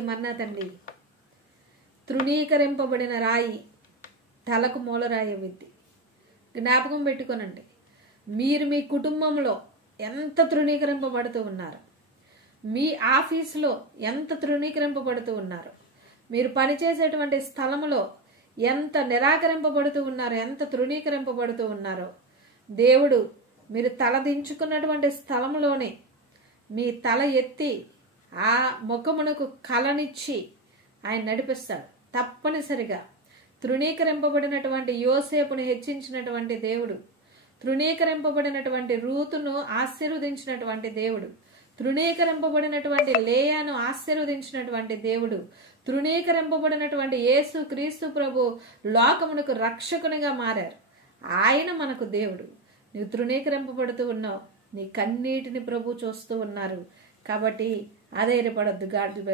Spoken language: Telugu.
మన్నా తండ్రి, తృణీకరింపబడిన రాయి తలకు మూలరాయి విద్ది. జ్ఞాపకం పెట్టుకోనండి, మీరు మీ కుటుంబంలో ఎంత తృణీకరింపబడుతూ ఉన్నారు, మీ ఆఫీసులో ఎంత తృణీకరింపబడుతూ ఉన్నారు, మీరు పనిచేసేటువంటి స్థలములో ఎంత నిరాకరింపబడుతూ ఉన్నారో, ఎంత తృణీకరింపబడుతూ ఉన్నారో, దేవుడు మీరు తలదించుకున్నటువంటి స్థలంలోనే మీ తల ఎత్తి ఆ ముఖమునకు కలనిచ్చి ఆయన నడిపిస్తాడు. తప్పనిసరిగా తృణీకరింపబడినటువంటి యోసేపును హెచ్చించినటువంటి దేవుడు, తృణీకరింపబడినటువంటి రూతును ఆశీర్వదించినటువంటి దేవుడు, తృణీకరింపబడినటువంటి లేయాను ఆశీర్వదించినటువంటి దేవుడు, తృణీకరింపబడినటువంటి యేసు క్రీస్తు ప్రభు లోకమునకు రక్షకునిగా మారారు. ఆయన మనకు దేవుడు. నువ్వు తృణీకరింపబడుతూ ఉన్నావు, నీ కన్నీటిని ప్రభు చూస్తూ ఉన్నారు. కాబట్టి అధైర్యపడొద్దు. God bless.